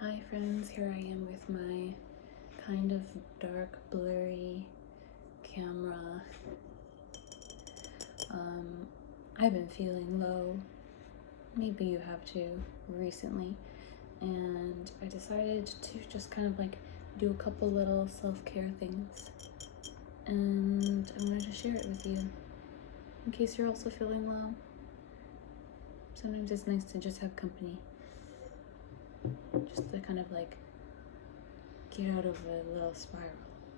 Hi friends, here I am with my kind of dark, blurry camera. I've been feeling low, maybe you have too, recently, and I decided to just kind of like do a couple little self-care things, and I wanted to share it with you in case you're also feeling low. Sometimes it's nice to just have company, just to kind of like get out of a little spiral,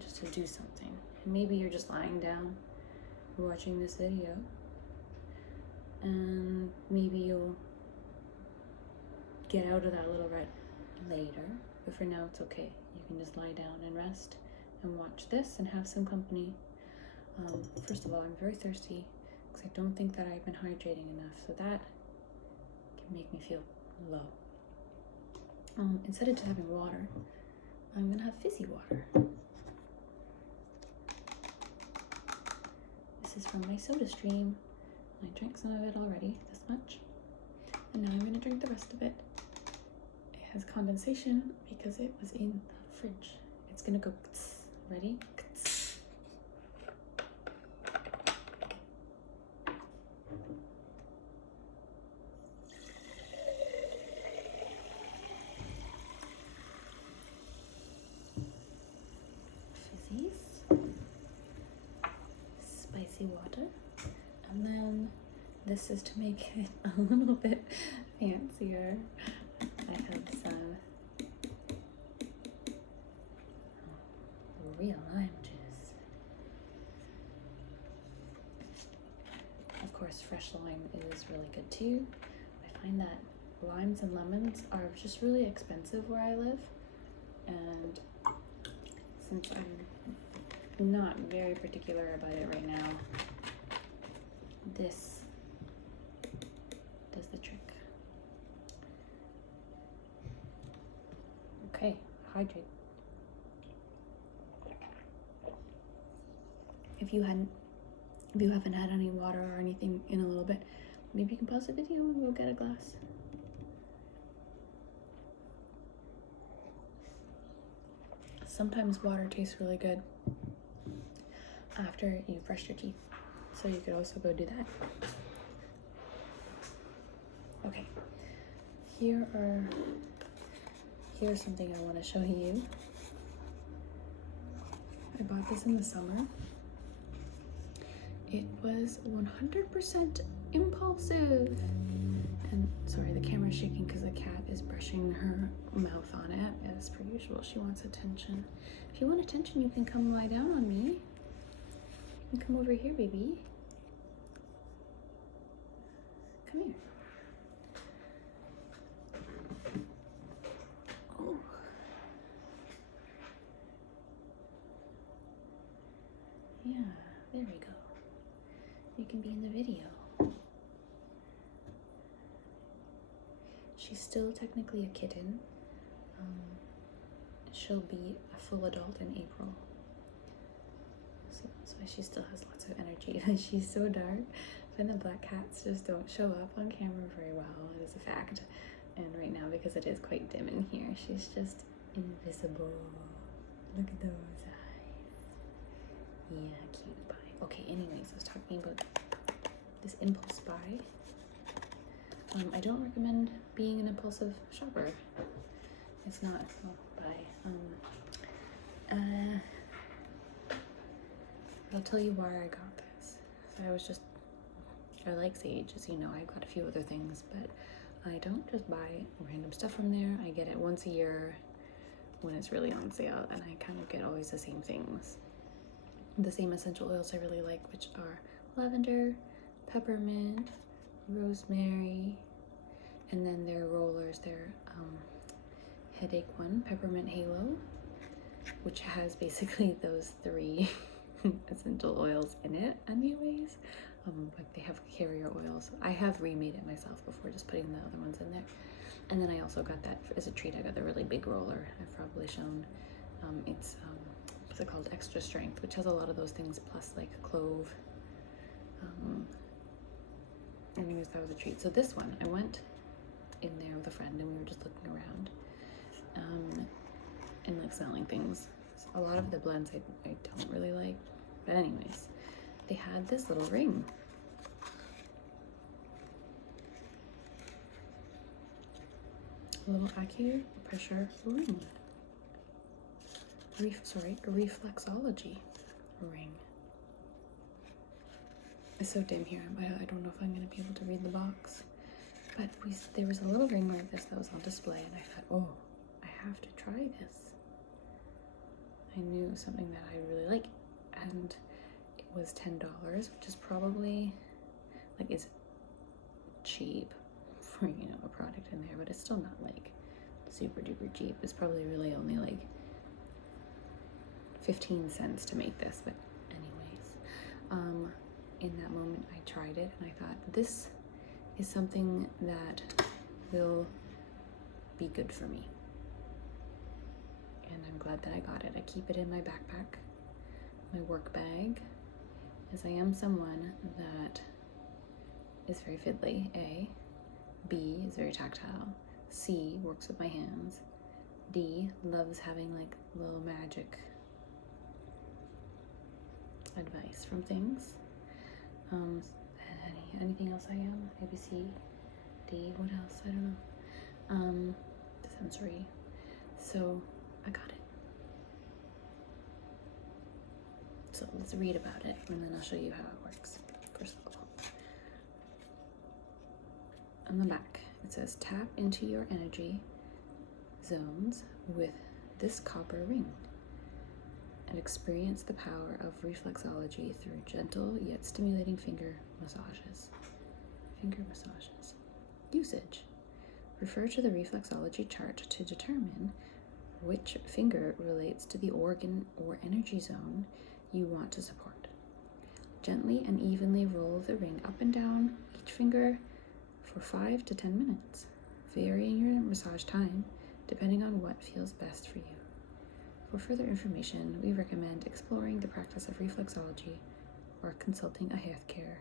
just to do something. And maybe you're just lying down watching this video, and maybe you'll get out of that little rut later, but for now it's okay. You can just lie down and rest and watch this and have some company. First of all, I'm very thirsty because I don't think that I've been hydrating enough, so that can make me feel low. Instead of just having water, I'm gonna have fizzy water. This is from my soda stream. I drank some of it already, this much, and now I'm gonna drink the rest of it. It has condensation because it was in the fridge. It's gonna go kts. Ready? Kts. Fizzies, spicy water, and then this is to make it a little bit fancier. I have some real lime juice. Of course, fresh lime is really good too. I find that limes and lemons are just really expensive where I live, and since I'm not very particular about it right now, this does the trick. Okay, hydrate. If you haven't had any water or anything in a little bit, maybe you can pause the video and go get a glass. Sometimes water tastes really good after you've brushed your teeth, so you could also go do that. Okay, here's something I want to show you. I bought this in the summer. It was 100% impulsive. And sorry, the camera's shaking because the cat is brushing her mouth on it. As per usual, she wants attention. If you want attention, you can come lie down on me. You can come over here, baby. Come here. Oh. Yeah, there we go. You can be in the video. She's still technically a kitten. She'll be a full adult in April. So that's why she still has lots of energy. She's so dark. And the black cats just don't show up on camera very well, it is a fact. And right now, because it is quite dim in here, she's just invisible. Look at those eyes. Yeah, cute pie. Okay, anyways, I was talking about this impulse buy. I don't recommend being an impulsive shopper. It's not a small buy. I'll tell you why I got this. So I like Sage, as you know. I've got a few other things, but I don't just buy random stuff from there. I get it once a year when it's really on sale, and I kind of get always the same things. The same essential oils I really like, which are lavender, peppermint, rosemary, and then their rollers, their headache one, Peppermint Halo, which has basically those three essential oils in it anyways. Like they have carrier oils. I have remade it myself before, just putting the other ones in there. And then I also got that as a treat. I got the really big roller I've probably shown. It's what's it called, extra strength, which has a lot of those things plus like clove. Anyways, that was a treat. So this one, I went in there with a friend and we were just looking around, and like selling things. So a lot of the blends I don't really like, but anyways, they had this little ring. A little acupressure ring. Reflexology ring. It's so dim here. I don't know if I'm going to be able to read the box. But there was a little ring like this that was on display, and I thought, oh, I have to try this. I knew something that I really like, and it was $10, which is probably, like, it's cheap for, you know, a product in there, but it's still not, like, super duper cheap. It's probably really only, like, 15 cents to make this, but anyways, in that moment I tried it, and I thought, this is something that will be good for me. And I'm glad that I got it. I keep it in my backpack, my work bag, as I am someone that is very fiddly, A. B, is very tactile. C, works with my hands. D, loves having like little magic advice from things. Anything else I am? Maybe C, D, what else? I don't know. Sensory. So I got it. So let's read about it, and then I'll show you how it works. First of all, on the back, it says, tap into your energy zones with this copper ring and experience the power of reflexology through gentle yet stimulating finger massages. Usage. Refer to the reflexology chart to determine which finger relates to the organ or energy zone you want to support. Gently and evenly roll the ring up and down each finger for 5 to 10 minutes, varying your massage time depending on what feels best for you. For further information, we recommend exploring the practice of reflexology or consulting a healthcare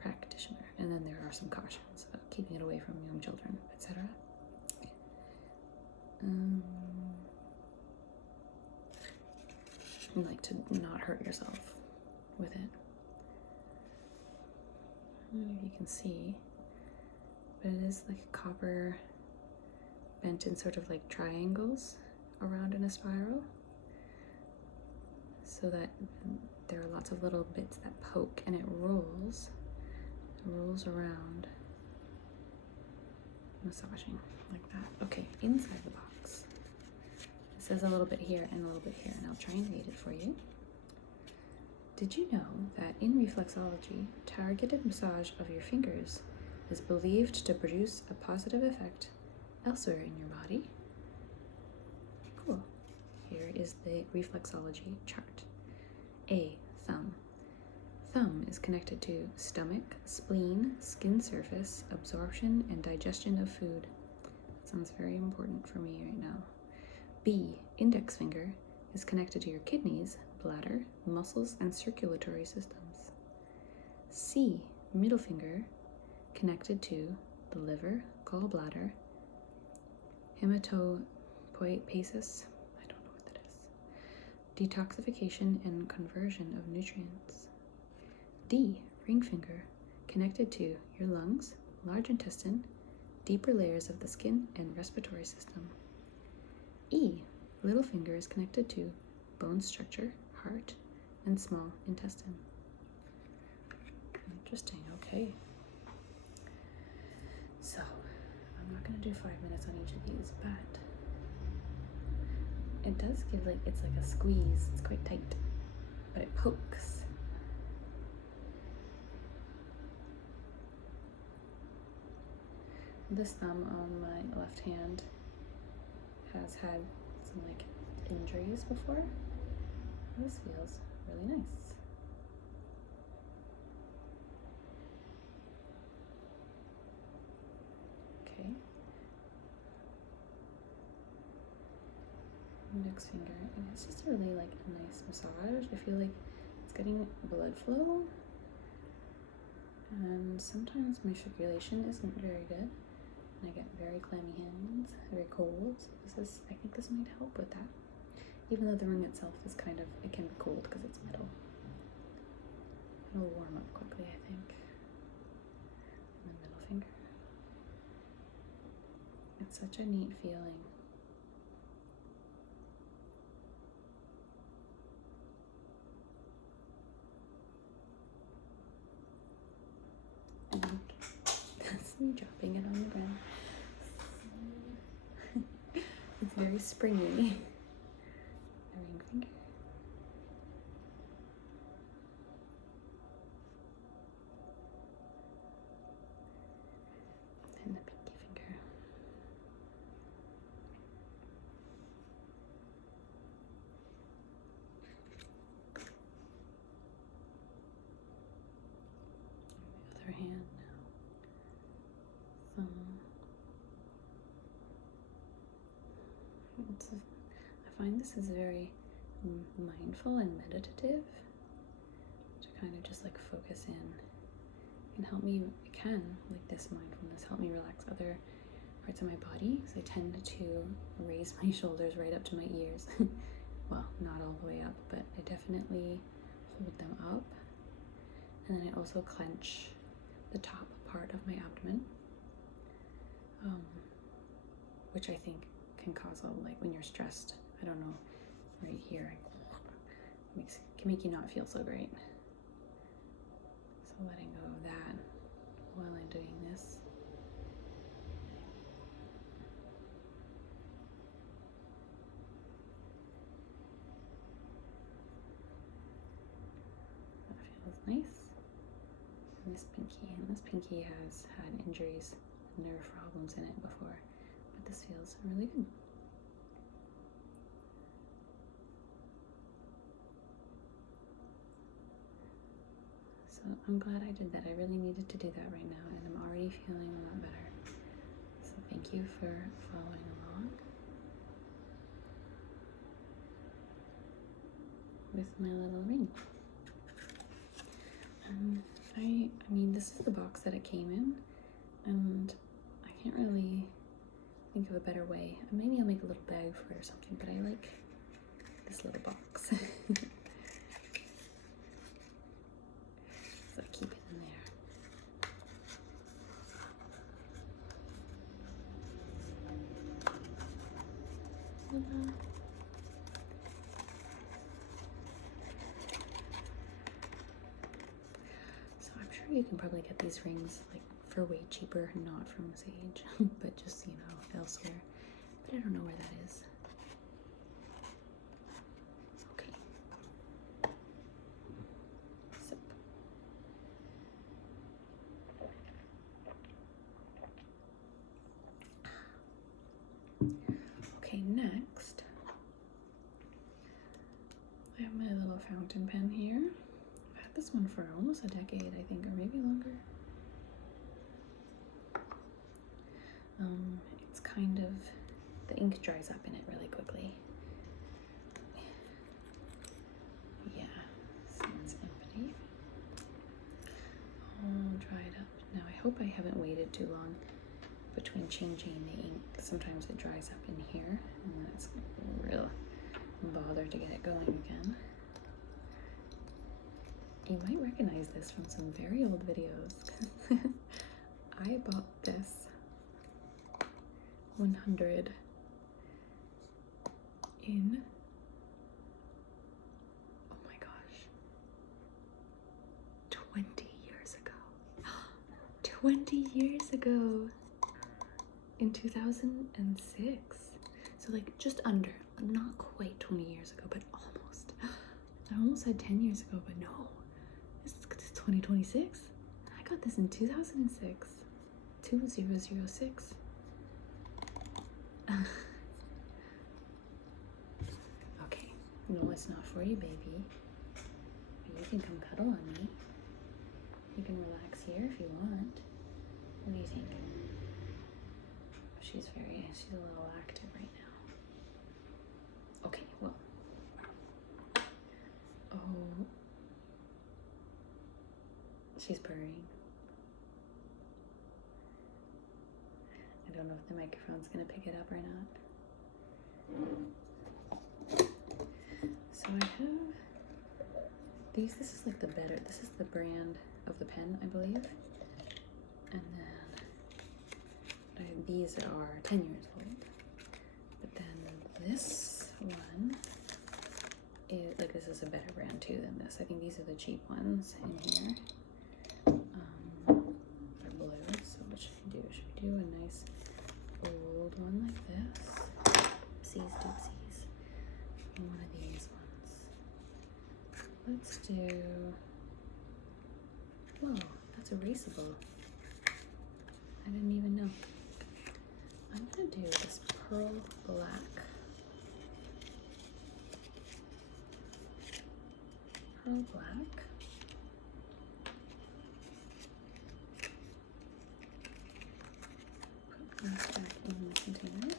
practitioner. And then there are some cautions about keeping it away from young children, etc. You like to not hurt yourself with it. I don't know if you can see, but it is like copper bent in sort of like triangles around in a spiral, so that there are lots of little bits that poke, and it rolls around, massaging like that. Okay, inside the box, it says a little bit here and a little bit here, and I'll try and read it for you. Did you know that in reflexology, targeted massage of your fingers is believed to produce a positive effect elsewhere in your body? Cool. Here is the reflexology chart. A, thumb. Thumb is connected to stomach, spleen, skin surface, absorption, and digestion of food. That sounds very important for me right now. B, index finger, is connected to your kidneys, bladder, muscles, and circulatory systems. C, middle finger, connected to the liver, gallbladder, hematopoiesis, I don't know what that is, detoxification and conversion of nutrients. D, ring finger, connected to your lungs, large intestine, deeper layers of the skin, and respiratory system. E, little finger, is connected to bone structure, heart, and small intestine. Interesting, okay. So, I'm not going to do 5 minutes on each of these, but it does give it's like a squeeze. It's quite tight, but it pokes. This thumb on my left hand has had some injuries before. This feels really nice. Okay. Index finger, and it's just a really a nice massage. I feel like it's getting blood flow, and sometimes my circulation isn't very good, and I get very clammy hands, very cold. So I think this might help with that. Even though the ring itself is it can be cold because it's metal. It'll warm up quickly, I think. And the middle finger. It's such a neat feeling. And that's me dropping it on the ground. It's very springy. The ring finger. And the pinky finger. The other hand now. Thumb. I find this is very mindful and meditative to kind of just like focus in and help me. It can, like this mindfulness, help me relax other parts of my body. So I tend to raise my shoulders right up to my ears. Well, not all the way up, but I definitely hold them up. And then I also clench the top part of my abdomen, which I think can cause like when you're stressed, I don't know, right here, can make you not feel so great. So letting go of that while I'm doing this. That feels nice. And this pinky has had injuries, nerve problems in it before. This feels really good. So I'm glad I did that. I really needed to do that right now, and I'm already feeling a lot better. So thank you for following along with my little ring. I mean, this is the box that it came in, and I can't really think of a better way. Maybe I'll make a little bag for it or something, but I like this little box. So I keep it in there. Ta-da. So I'm sure you can probably get these rings like for way cheaper, not from Sage, but just, you know, elsewhere. But I don't know where that is. Okay. So. Okay, next, I have my little fountain pen here. I've had this one for almost a decade, I think, or maybe longer. It's kind of, the ink dries up in it really quickly. Yeah, so it's empty. All dried up. Now I hope I haven't waited too long between changing the ink. Sometimes it dries up in here, and that's a real bother to get it going again. You might recognize this from some very old videos. I bought this 100 in, oh my gosh, 20 years ago. 20 years ago, in 2006. So like just under, not quite 20 years ago, but almost. I almost said 10 years ago, but no, it's 2026. I got this in 2006, 2006. Okay, no, it's not for you, baby. You can come cuddle on me. You can relax here if you want. What do you think? She's a little active right now. Okay, well. Oh. She's purring. I don't know if the microphone's gonna pick it up or not. This is like the better, this is the brand of the pen, I believe. And then these are 10 years old. But then this one is, like, this is a better brand too than this. I think these are the cheap ones in here. They're blue, so what should I do? Should we do a nice old one like this? Oopsies, doopsies. One of these ones. Let's do, whoa, that's erasable. I didn't even know. I'm gonna do this pearl black. Pearl black. Put these back in the container.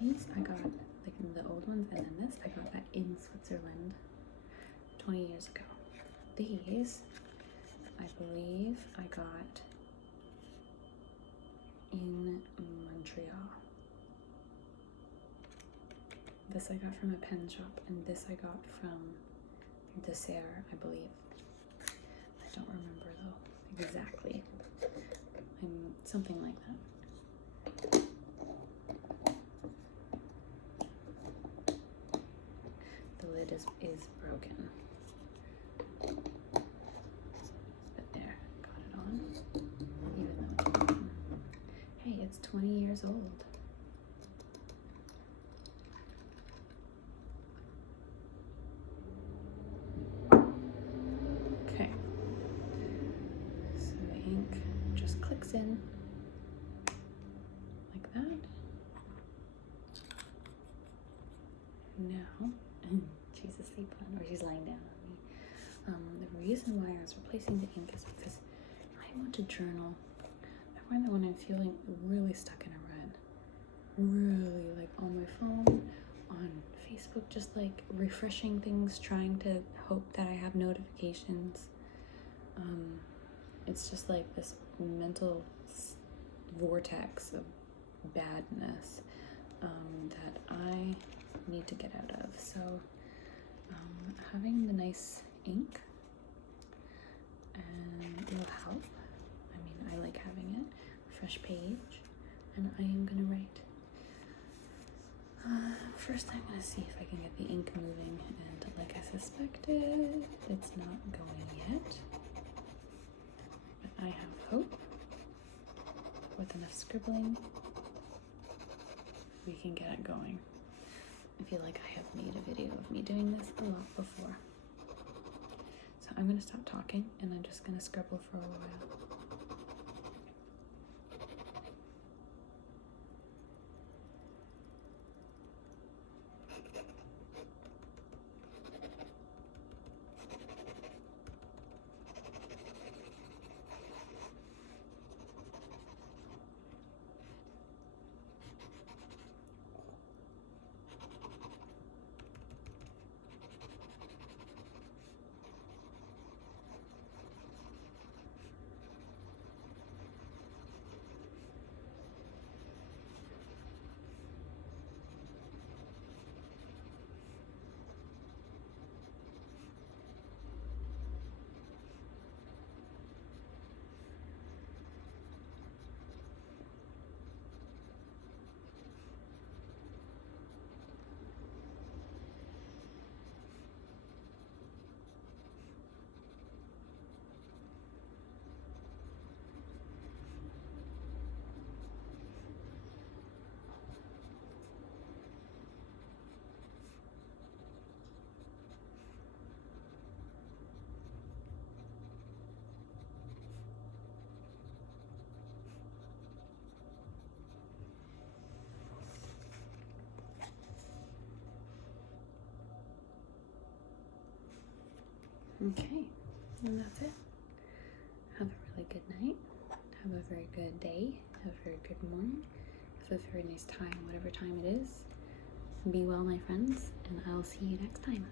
These I got, like the old ones, and then this I got that in Switzerland 20 years ago. These, I believe I got in Montreal. This I got from a pen shop, and this I got from Dessert, I believe. I don't remember though exactly. Something like that. The lid is broken. But there, got it on. Even though it's broken. Hey, it's 20 years old. Okay. So the ink just clicks in like that. Now, she's asleep on, or she's lying down on me. The reason why I was replacing the ink is because I want to journal. I find that when I'm feeling really stuck in a rut, really like on my phone, on Facebook, just like refreshing things, trying to hope that I have notifications. It's just like this mental vortex of badness that I need to get out of. So having the nice ink and it will help. I mean, I like having it. Fresh page, and I am gonna write. First I'm gonna see if I can get the ink moving, and like I suspected, it's not going yet. But I have hope. With enough scribbling, we can get it going. I feel like I have made a video of me doing this a lot before. So I'm gonna stop talking and I'm just gonna scribble for a while. Okay, and that's it. Have a really good night. Have a very good day. Have a very good morning. Have a very nice time, whatever time it is. Be well, my friends, and I'll see you next time.